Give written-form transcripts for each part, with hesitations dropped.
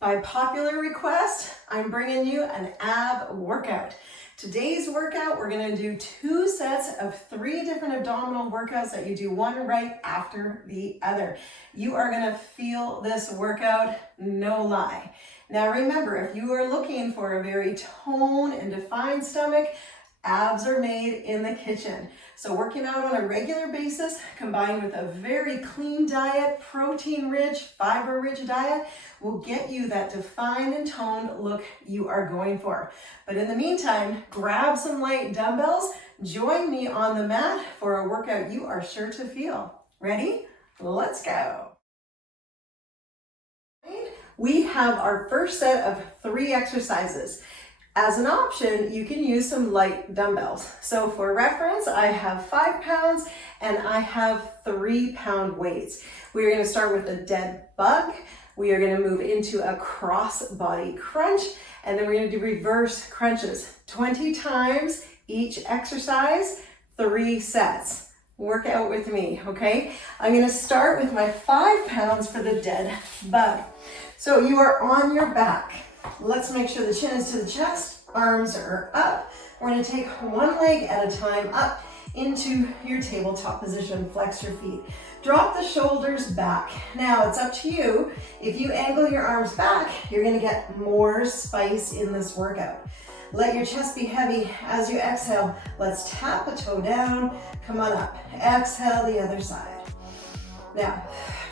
By popular request, I'm bringing you an ab workout. Today's workout, we're gonna do 2 sets of 3 different abdominal workouts that you do one right after the other. You are gonna feel this workout, no lie. Now remember, if you are looking for a very toned and defined stomach, abs are made in the kitchen. So working out on a regular basis combined with a very clean diet, protein-rich, fiber-rich diet will get you that defined and toned look you are going for. But in the meantime, grab some light dumbbells, join me on the mat for a workout you are sure to feel. Ready? Let's go. We have our first set of 3 exercises. As an option, you can use some light dumbbells. So for reference, I have 5 pounds and I have 3-pound weights. We are going to start with a dead bug. We are going to move into a cross body crunch, and then we're going to do reverse crunches 20 times each exercise, 3 sets. Work out with me, okay? I'm going to start with my 5 pounds for the dead bug. So you are on your back. Let's make sure the chin is to the chest, arms are up. We're going to take one leg at a time up into your tabletop position. Flex your feet. Drop the shoulders back. Now it's up to you. If you angle your arms back, you're going to get more spice in this workout. Let your chest be heavy. As you exhale, let's tap a toe down. Come on up. Exhale the other side. Now,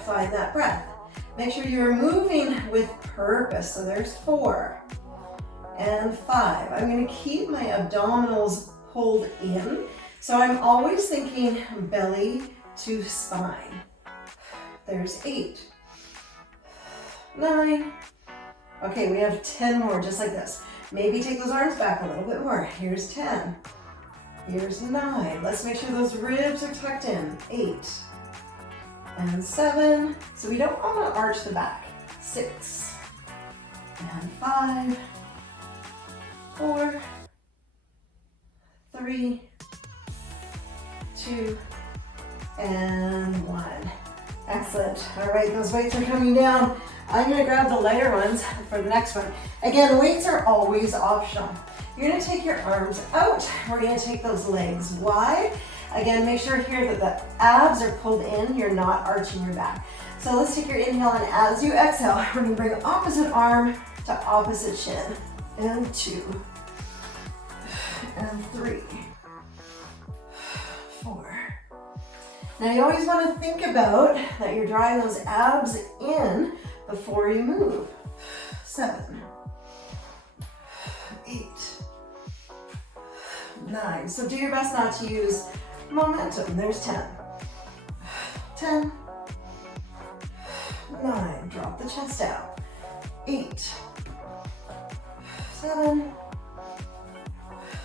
find that breath. Make sure you're moving with purpose. So there's 4 and 5. I'm going to keep my abdominals pulled in. So I'm always thinking belly to spine. There's 8, 9. Okay, we have 10 more just like this. Maybe take those arms back a little bit more. Here's 10. Here's 9. Let's make sure those ribs are tucked in. 8. And 7, so we don't want to arch the back. 6, and 5, 4, 3, 2, and 1. Excellent. All right, those weights are coming down. I'm going to grab the lighter ones for the next one. Again, weights are always optional. You're going to take your arms out. We're going to take those legs wide. Again, make sure here that the abs are pulled in, you're not arching your back. So let's take your inhale, and as you exhale, we're going to bring opposite arm to opposite shin. And 2, and 3, 4. Now you always want to think about that you're drawing those abs in before you move. 7, 8, 9. So do your best not to use momentum. There's 10. 10. 9. Drop the chest out. 8. 7.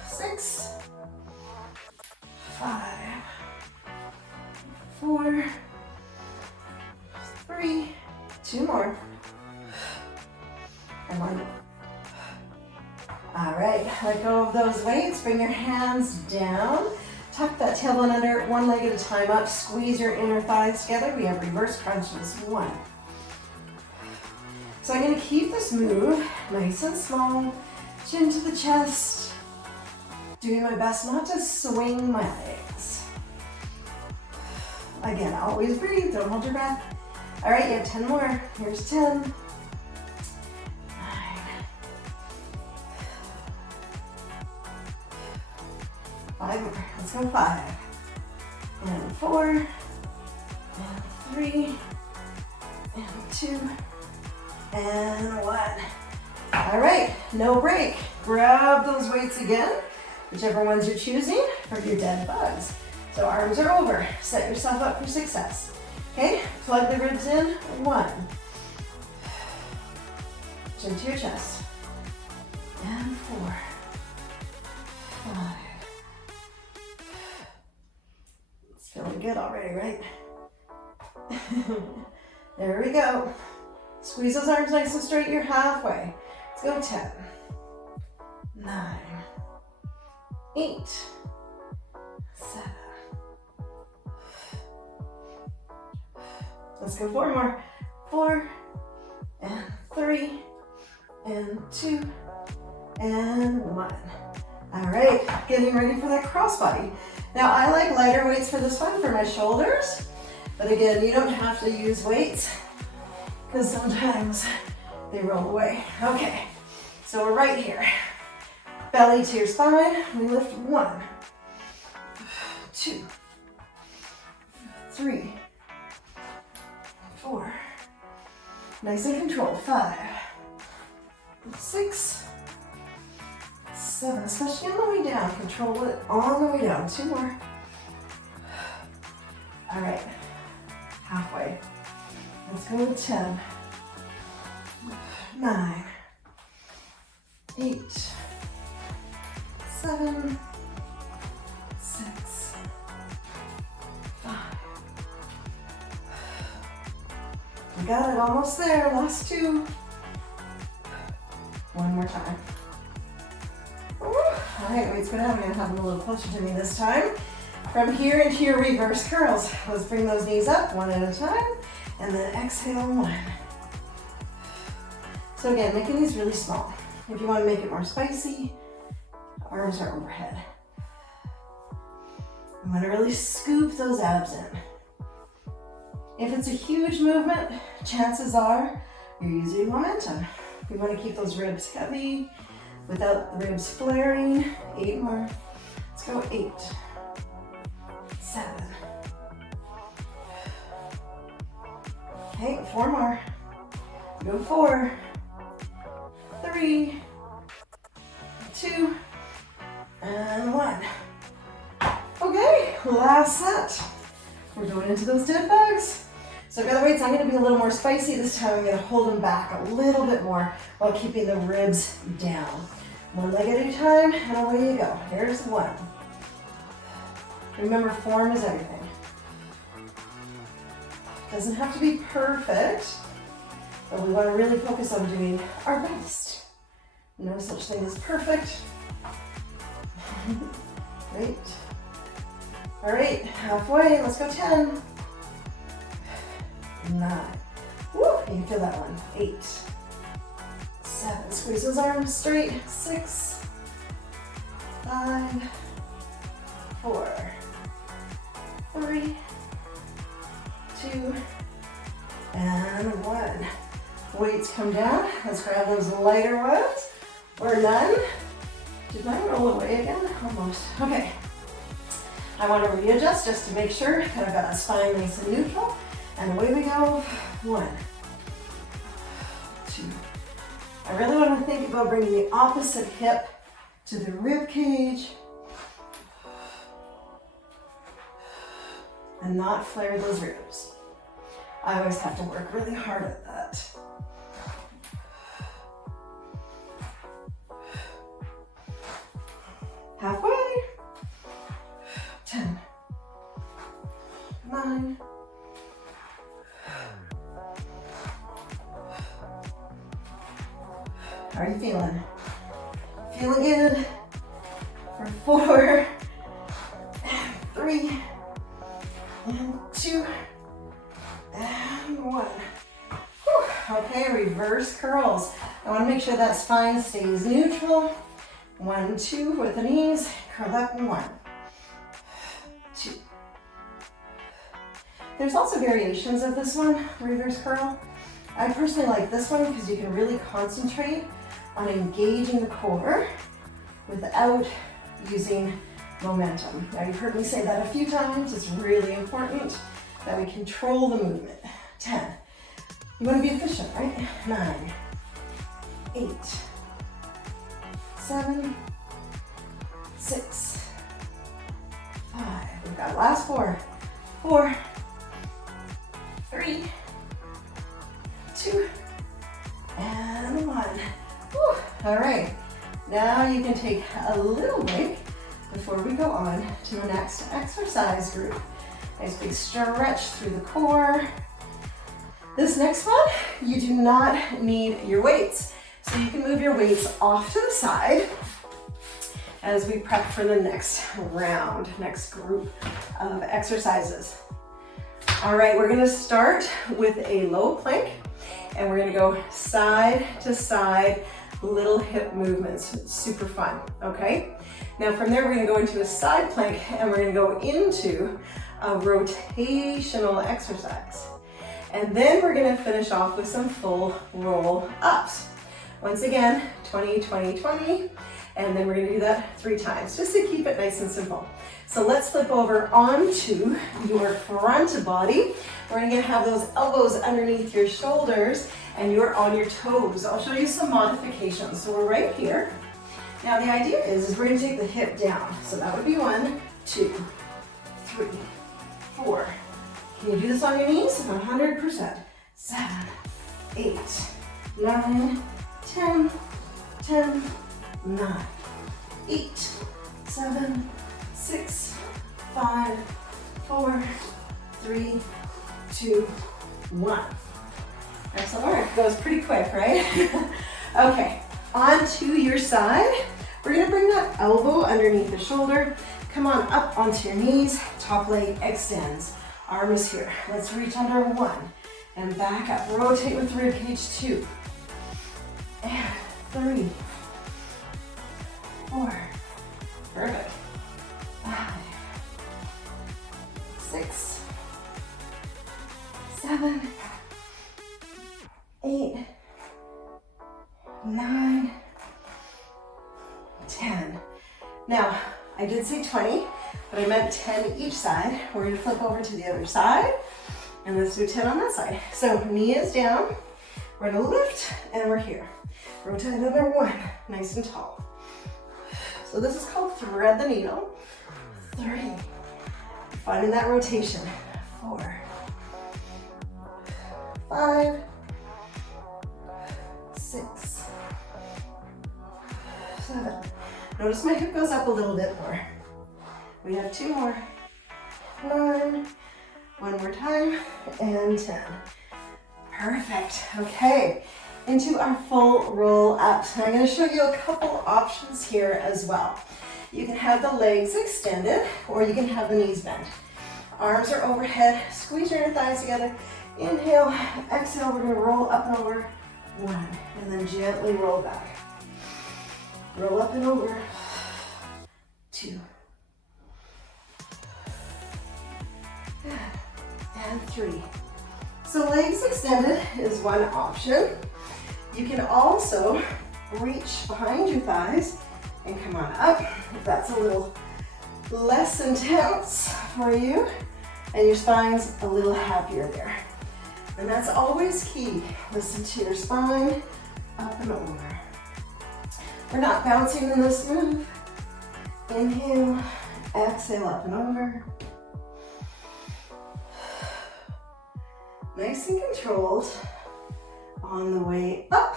6. 5. 4. 3. 2 more. And 1. All right, let go of those weights. Bring your hands down. Tuck that tailbone under, one leg at a time up. Squeeze your inner thighs together. We have reverse crunches. 1. So I'm going to keep this move nice and small. Chin to the chest. Doing my best not to swing my legs. Again, always breathe. Don't hold your breath. All right, you have 10 more. Here's 10. 9. 5 more. Let's go 5. And 4. And 3. And 2. And 1. All right, no break. Grab those weights again, whichever ones you're choosing for your dead bugs. So arms are over. Set yourself up for success. Okay, plug the ribs in. 1. Chin to your chest. And 4. 5. It's feeling good already, right? There we go. Squeeze those arms nice and straight. You're halfway. Let's go 10. 9. 8. 7. Let's go 4 more. 4 and 3 and 2, and 1. All right, getting ready for that crossbody. Now I like lighter weights for this one for my shoulders, but again, you don't have to use weights because sometimes they roll away. Okay, so we're right here. Belly to your spine, we lift 1, 2, 3, 4, nice and controlled, 5, 6, 7, especially on the way down, control it on the way down, 2 more. All right, halfway. Let's go with 10, 9, 8, 7, 6, 5. We got it, almost there, last 2. One more time. All right, weights go down. I'm gonna have them a little closer to me this time. From here into your reverse curls. Let's bring those knees up one at a time, and then exhale 1. So again, making these really small. If you want to make it more spicy, arms are overhead. I'm gonna really scoop those abs in. If it's a huge movement, chances are you're using momentum. We want to keep those ribs heavy without the ribs flaring. 8 more. Let's go 8, 7. Okay, 4 more. Go 4, 3, 2, and 1. Okay, last set. We're going into those dead bugs. So I've got the weights. I'm going to be a little more spicy this time. I'm going to hold them back a little bit more while keeping the ribs down. One leg at a time, and away you go. Here's 1. Remember, form is everything. Doesn't have to be perfect, but we want to really focus on doing our best. No such thing as perfect. Great. All right, halfway. Let's go 10. 9. Woo, you can feel that one. 8, 7. Squeeze those arms straight. 6, 5, 4, 3, 2, and 1. Weights come down. Let's grab those lighter ones or none. Did mine roll away again? Almost. Okay. I want to readjust just to make sure that I've got that spine nice and neutral. And away we go. 1, 2. I really want to think about bringing the opposite hip to the rib cage and not flare those ribs. I always have to work really hard at that. Halfway. 10, 9, 'How are you feeling? Feeling good? For 4, 3, and 2, and 1. Whew. Okay, reverse curls. I want to make sure that spine stays neutral. 1, 2 with the knees, curl up, and 1, 2. There's also variations of this one, reverse curl. I personally like this one because you can really concentrate on engaging the core without using momentum. Now you've heard me say that a few times. It's really important that we control the movement. 10. You want to be efficient, right? 9, 8, 7, 6, 5. We've got last 4, 4, 3, 2, and 1. Whew. All right, now you can take a little break before we go on to the next exercise group. Nice big stretch through the core. This next one, you do not need your weights. So you can move your weights off to the side as we prep for the next round, next group of exercises. All right, we're gonna start with a low plank. And we're gonna go side to side, little hip movements. It's super fun, okay? Now from there, we're gonna go into a side plank and we're gonna go into a rotational exercise. And then we're gonna finish off with some full roll ups. Once again, 20, 20, 20. And then we're gonna do that 3 times, just to keep it nice and simple. So let's flip over onto your front body. We're gonna have those elbows underneath your shoulders and you're on your toes. I'll show you some modifications. So we're right here. Now the idea is we're gonna take the hip down. So that would be 1, 2, 3, 4. Can you do this on your knees? 100%. 7, 8, 9, 10, 10, 9, 8, 7, 6, 5, 4, 3, 2, 1. Excellent work. Goes pretty quick, right? Okay, onto your side. We're gonna bring that elbow underneath the shoulder. Come on up onto your knees. Top leg extends. Arm is here. Let's reach under 1 and back up. Rotate with rib cage 2 and 3, 4. Perfect. 5, 6, 7, 8, 9, 10. Now, I did say 20, but I meant 10 each side. We're gonna flip over to the other side, and let's do 10 on that side. So knee is down, we're gonna lift, and we're here. Rotate another 1, nice and tall. So this is called thread the needle. 3, finding that rotation. 4, 5, 6, 7. Notice my hip goes up a little bit more. We have 2 more. 9, 1 more time, and 10. Perfect. Okay, into our full roll up. So I'm going to show you a couple options here as well. You can have the legs extended, or you can have the knees bent. Arms are overhead. Squeeze your inner thighs together. Inhale, exhale. We're going to roll up and over. 1, and then gently roll back. Roll up and over. 2. And 3. So legs extended is one option. You can also reach behind your thighs and come on up if that's a little less intense for you and your spine's a little happier there. And that's always key. Listen to your spine, up and over. We're not bouncing in this move. Inhale, exhale, up and over. Nice and controlled on the way up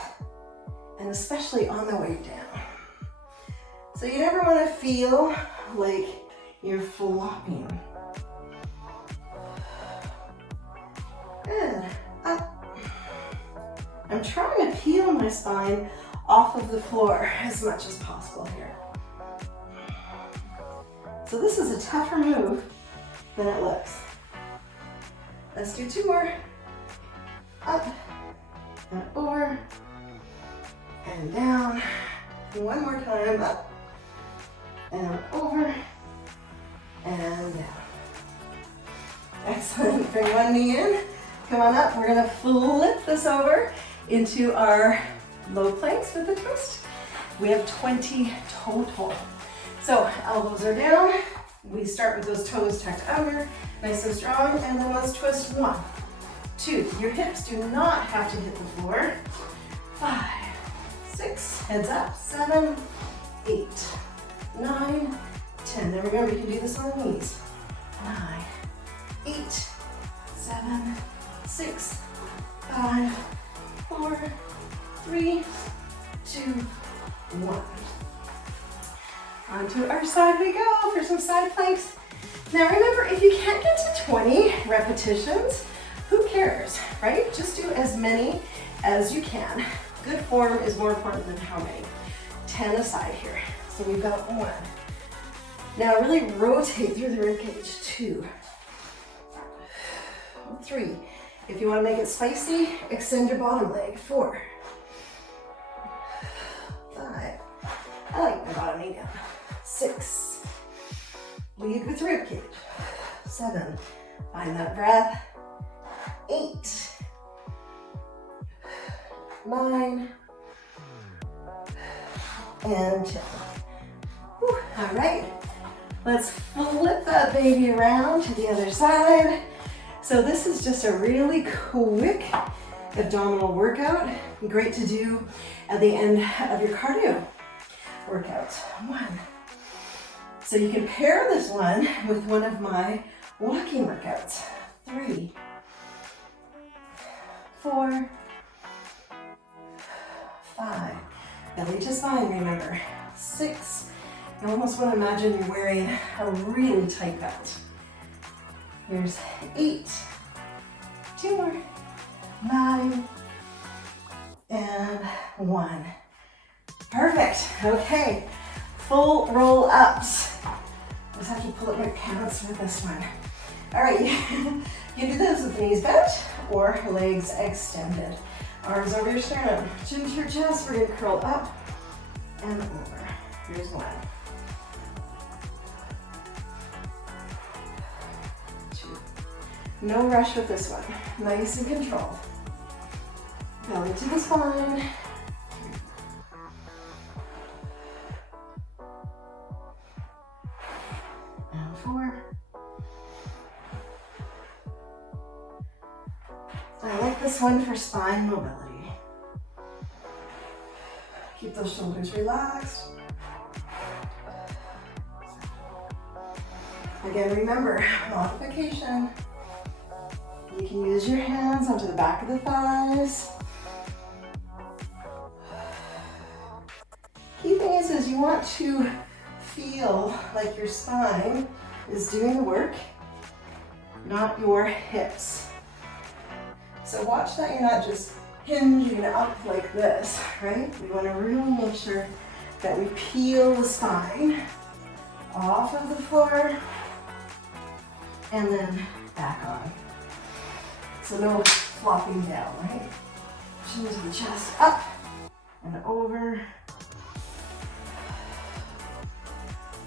and especially on the way down. So you never want to feel like you're flopping. Good. Up. I'm trying to peel my spine off of the floor as much as possible here. So this is a tougher move than it looks. Let's do 2 more. Up and over and down. And 1 more time. Up and over and down. Excellent. Bring 1 knee in. Come on up. We're going to flip this over into our low planks with a twist. We have 20 total. So elbows are down. We start with those toes tucked under, nice and strong, and then let's twist 1, 2. Your hips do not have to hit the floor. 5, 6, heads up, 7, 8, 9, 10. Now remember, you can do this on the knees. 9, 8, 7, 6, 5, 4, 3, 2, 1. Onto our side we go for some side planks. Now remember, if you can't get to 20 repetitions, who cares, right? Just do as many as you can. Good form is more important than how many. 10 aside here. So we've got 1. Now really rotate through the rib cage. 2, 3. If you want to make it spicy, extend your bottom leg. 4, 5, I like my bottom knee down. 6, lead with rib cage. 7, find that breath. 8, 9, and 10. Whew. All right, let's flip that baby around to the other side. So this is just a really quick abdominal workout. Great to do at the end of your cardio workouts. 1. So you can pair this one with one of my walking workouts. 3, 4, 5. Belly to spine, remember. 6. I almost want to imagine you're wearing a really tight belt. Here's 8. 2 more. 9. And 1. Perfect. Okay. Full roll ups. Just have to pull up my pants with this one. All right. You can do this with knees bent or legs extended. Arms over your sternum. Chin to your chest. We're going to curl up and over. Here's 1. 2. No rush with this one. Nice and controlled. Belly to the spine. 3. And 4. I like this one for spine mobility. Keep those shoulders relaxed. Again, remember, modification. You can use your hands onto the back of the thighs. Key thing is you want to feel like your spine is doing the work, not your hips. So watch that you're not just hinging up like this, right? We want to really make sure that we peel the spine off of the floor and then back on. So no flopping down, right? Chin to the chest, up and over.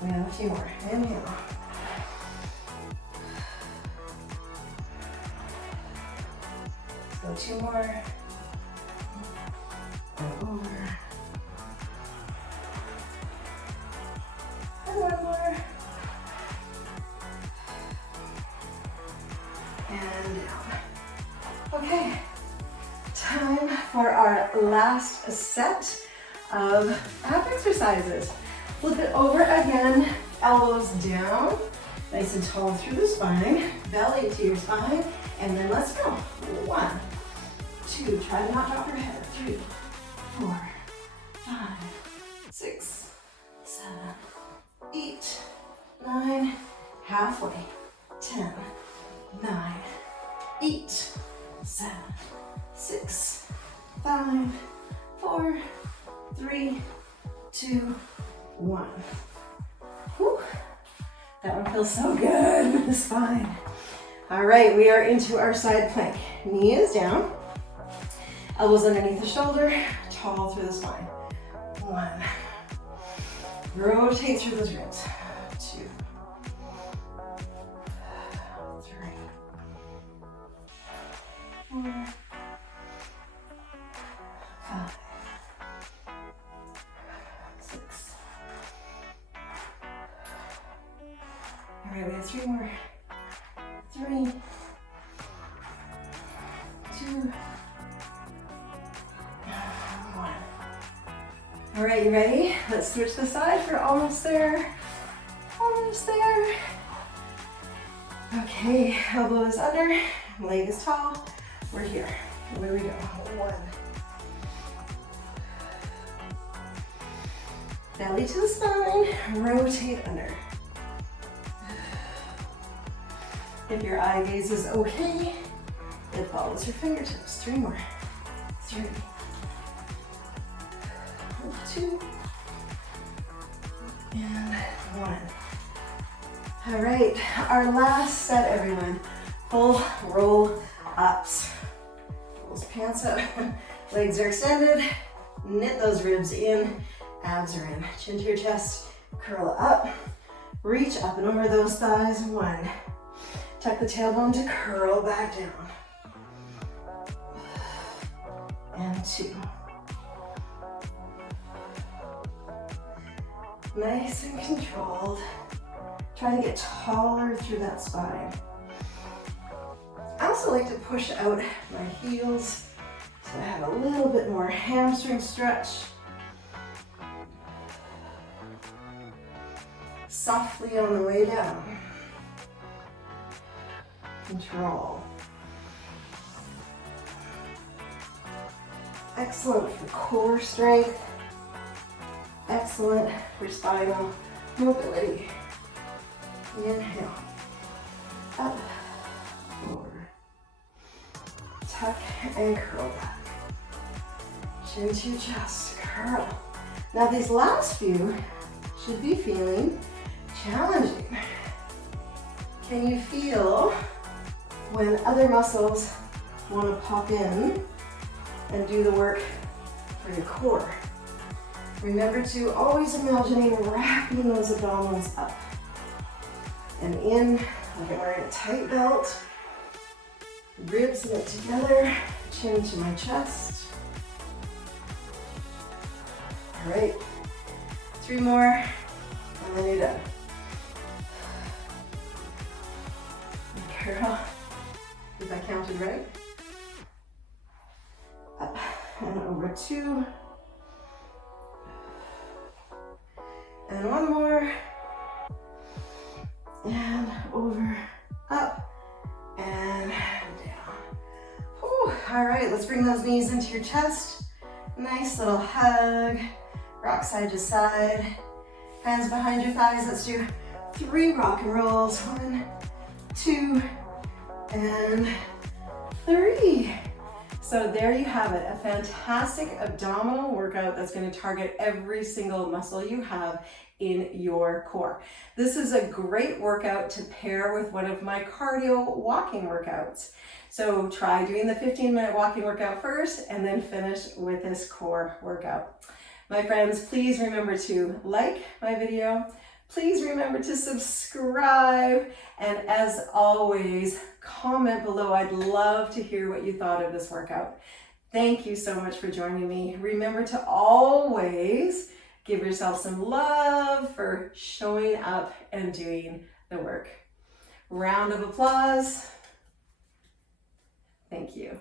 We have a few more. Inhale. Let's go 2 more. And over. And 1 more. And down. Okay. Time for our last set of ab exercises. Flip it over again, elbows down, nice and tall through the spine, belly to your spine, and then let's go. 1, 2, try to not drop your head. 3, 4, 5, 6, 7, 8, 9, halfway. 10, 9, 8, 7, 6, 5, 4, 3, 2, 1. Whew. That one feels so good with the spine. All right, we are into our side plank. Knee is down, elbows underneath the shoulder, tall through the spine. 1. Rotate through those ribs. 2, 3, 4, 5, 6. All right, we have 3 more. 3, 2, 1. All right, you ready? Let's switch the side. We're almost there. Almost there. Okay, elbow is under, leg is tall. We're here. Where do we go? 1. Belly to the spine, rotate under. If your eye gaze is okay, it follows your fingertips. 3 more. 3, 2, and 1. All right, our last set, everyone. Full roll ups. pants up, legs are extended, knit those ribs in, abs are in, chin to your chest, curl up, reach up and over those thighs, 1. Tuck the tailbone to curl back down, and 2. Nice and controlled. Try to get taller through that spine. I also like to push out my heels so I have a little bit more hamstring stretch. Softly on the way down. Control. Excellent for core strength. Excellent for spinal mobility. Inhale. Up. Over. Tuck and curl back. Chin to your chest. Curl. Now these last few should be feeling challenging. Can you feel when other muscles want to pop in and do the work for your core? Remember to always imagining wrapping those abdominals up and in, like I'm wearing a tight belt. Ribs knit together, chin to my chest. All right, 3 more, and then you're done. Curl, if I counted right. Up and over 2. And 1 more. And over, up, and down. Whew. All right, let's bring those knees into your chest. Nice little hug. Rock side to side. Hands behind your thighs. Let's do 3 rock and rolls. 1, 2, and 3. So there you have it, a fantastic abdominal workout that's going to target every single muscle you have in your core. This is a great workout to pair with one of my cardio walking workouts. So try doing the 15-minute walking workout first and then finish with this core workout. My friends, please remember to like my video. Please remember to subscribe, and as always, comment below. I'd love to hear what you thought of this workout. Thank you so much for joining me. Remember to always give yourself some love for showing up and doing the work. Round of applause. Thank you.